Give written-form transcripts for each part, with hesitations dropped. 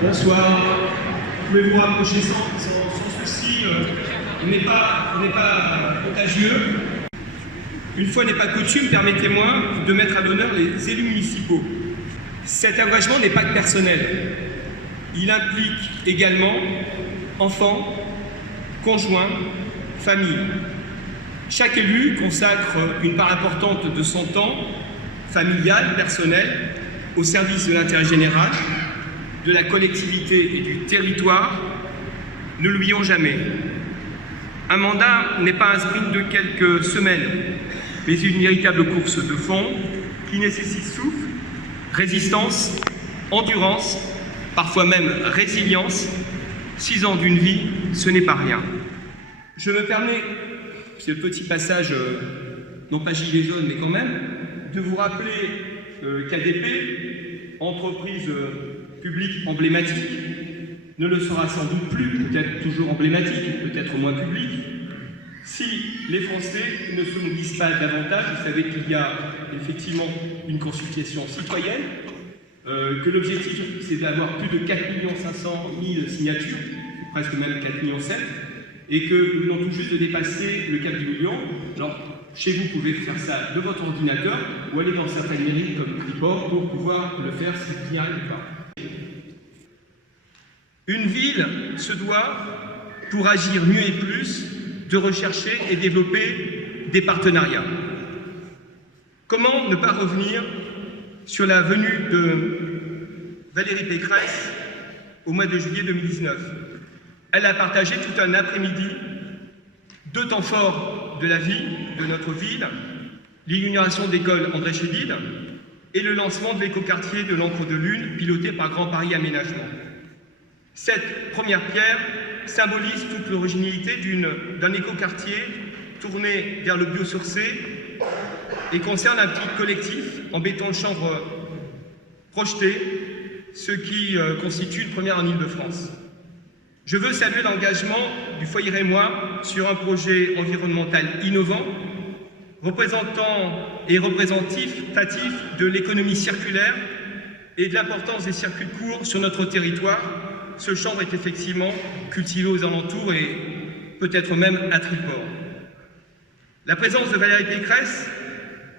Bonsoir. Vous pouvez vous rapprocher sans souci. On n'est pas contagieux. Une fois n'est pas coutume, permettez-moi de mettre à l'honneur les élus municipaux. Cet engagement n'est pas personnel. Il implique également enfants, conjoints, famille. Chaque élu consacre une part importante de son temps, familial, personnel, au service de l'intérêt général, de la collectivité et du territoire. Ne l'oublions jamais. Un mandat n'est pas un sprint de quelques semaines, mais une véritable course de fond qui nécessite souffle, résistance, endurance, parfois même résilience. 6 ans d'une vie, ce n'est pas rien. Je me permets, c'est le petit passage, non pas gilet jaune, mais quand même, de vous rappeler qu'ADP, entreprise publique emblématique, ne le sera sans doute plus, peut-être toujours emblématique, peut-être moins public, si les Français ne se mobilisent pas davantage. Vous savez qu'il y a effectivement une consultation citoyenne, que l'objectif c'est d'avoir plus de 4 500 000 signatures, presque même 4,7 millions, et que nous venons tout juste de dépasser le cap du million. Alors, chez vous, vous pouvez faire ça de votre ordinateur ou aller dans certaines mairies comme Triport pour pouvoir le faire si vous n'y arrivez pas. Une ville se doit, pour agir mieux et plus, de rechercher et développer des partenariats. Comment ne pas revenir sur la venue de Valérie Pécresse au mois de juillet 2019. Elle a partagé tout un après-midi 2 temps forts de la vie de notre ville, l'inauguration d'école André Chédid et le lancement de l'écoquartier de l'Ancre de Lune, piloté par Grand Paris Aménagement. Cette première pierre symbolise toute l'originalité d'un écoquartier tourné vers le biosourcé et concerne un petit collectif en béton de chanvre projeté, ce qui constitue une première en Île-de-France. Je veux saluer l'engagement du foyer Rémois sur un projet environnemental innovant, représentant et représentatif de l'économie circulaire et de l'importance des circuits courts sur notre territoire. Ce chanvre est effectivement cultivé aux alentours et peut-être même à Triport. La présence de Valérie Pécresse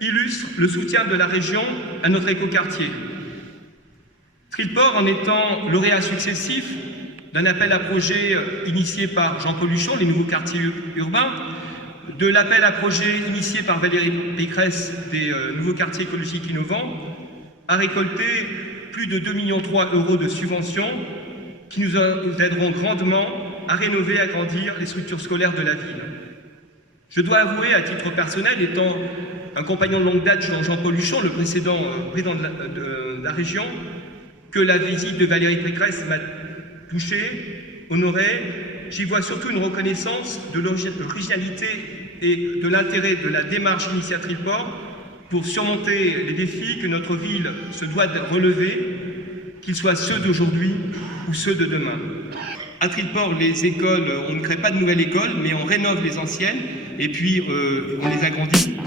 illustre le soutien de la région à notre écoquartier. Triport, en étant lauréat successif d'un appel à projet initié par Jean-Paul Huchon, les nouveaux quartiers urbains, de l'appel à projet initié par Valérie Pécresse des nouveaux quartiers écologiques innovants, a récolté plus de 2,3 millions d'euros de subventions qui nous aideront grandement à rénover et à agrandir les structures scolaires de la ville. Je dois avouer, à titre personnel, étant un compagnon de longue date de Jean-Paul Huchon, le précédent président de la région, que la visite de Valérie Pécresse m'a touché, honoré. J'y vois surtout une reconnaissance de l'originalité et de l'intérêt de la démarche initiée à Triport pour surmonter les défis que notre ville se doit de relever, qu'ils soient ceux d'aujourd'hui ou ceux de demain. À Triport, les écoles, on ne crée pas de nouvelles écoles, mais on rénove les anciennes et puis on les agrandit.